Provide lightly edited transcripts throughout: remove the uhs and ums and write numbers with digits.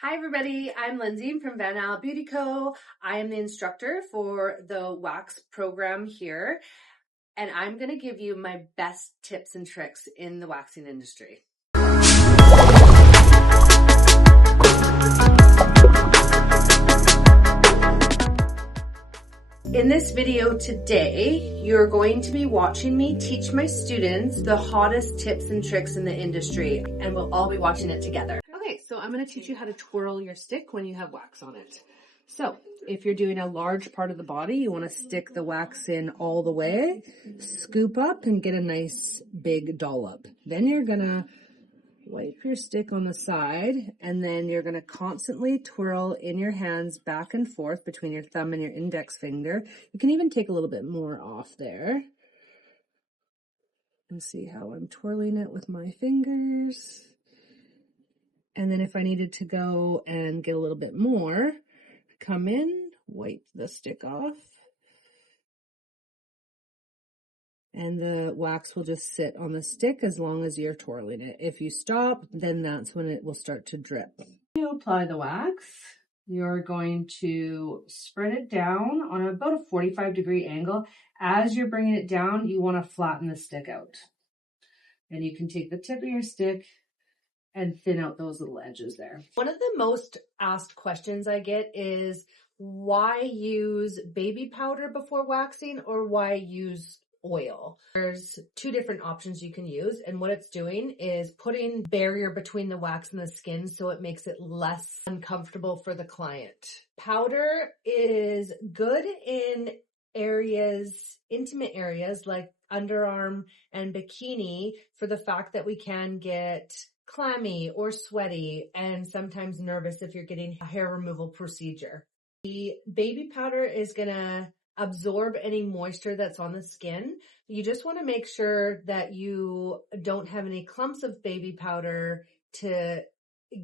Hi everybody, I'm Lindsay from Van Al Beauty Co. I am the instructor for the wax program here, and I'm going to give you my best tips and tricks in the waxing industry. In this video today, you're going to be watching me teach my students the hottest tips and tricks in the industry, and we'll all be watching it together. Okay, so I'm going to teach you how to twirl your stick when you have wax on it. So if you're doing a large part of the body, you want to stick the wax in all the way, scoop up and get a nice big dollop. Then you're going to wipe your stick on the side, and then you're going to constantly twirl in your hands back and forth between your thumb and your index finger. You can even take a little bit more off there. And see how I'm twirling it with my fingers. And then if I needed to go and get a little bit more, come in, wipe the stick off. And the wax will just sit on the stick as long as you're twirling it. If you stop, then that's when it will start to drip. You apply the wax. You're going to spread it down on about a 45-degree angle. As you're bringing it down, you want to flatten the stick out. And you can take the tip of your stick and thin out those little edges there. One of the most asked questions I get is why use baby powder before waxing or why use oil? There's two different options you can use, and what it's doing is putting barrier between the wax and the skin so it makes it less uncomfortable for the client. Powder is good in areas, intimate areas like underarm and bikini, for the fact that we can get clammy or sweaty and sometimes nervous if you're getting a hair removal procedure. The baby powder is gonna absorb any moisture that's on the skin. You just want to make sure that you don't have any clumps of baby powder to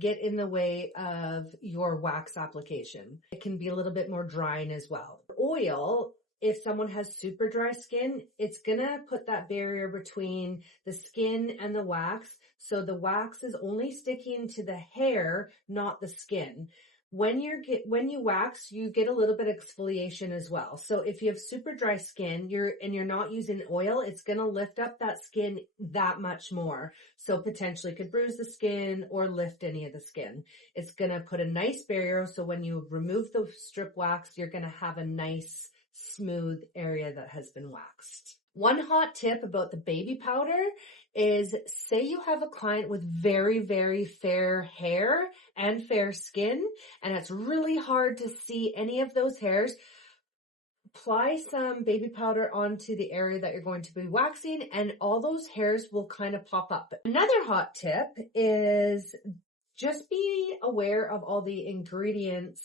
get in the way of your wax application. It can be a little bit more drying as well. Oil, if someone has super dry skin, it's gonna put that barrier between the skin and the wax, so the wax is only sticking to the hair, not the skin. When you wax, you get a little bit of exfoliation as well. So if you have super dry skin, you're not using oil, it's going to lift up that skin that much more. So potentially could bruise the skin or lift any of the skin. It's going to put a nice barrier. So when you remove the strip wax, you're going to have a nice smooth area that has been waxed. One hot tip about the baby powder is, say you have a client with very, very fair hair and fair skin, and it's really hard to see any of those hairs. Apply some baby powder onto the area that you're going to be waxing, and all those hairs will kind of pop up. Another hot tip is just be aware of all the ingredients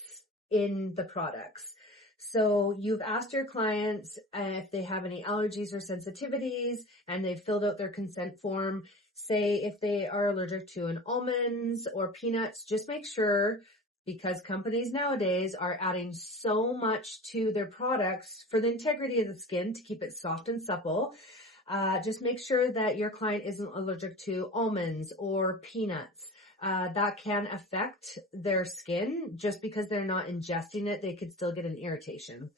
in the products. So you've asked your clients if they have any allergies or sensitivities, and they've filled out their consent form. Say if they are allergic to an almonds or peanuts, just make sure, because companies nowadays are adding so much to their products for the integrity of the skin to keep it soft and supple. Just make sure that your client isn't allergic to almonds or peanuts. That can affect their skin. Just because they're not ingesting it, they could still get an irritation.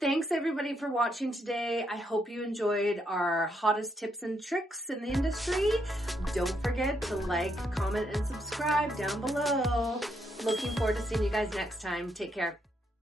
Thanks everybody for watching today. I hope you enjoyed our hottest tips and tricks in the industry. Don't forget to like, comment, and subscribe down below. Looking forward to seeing you guys next time. Take care.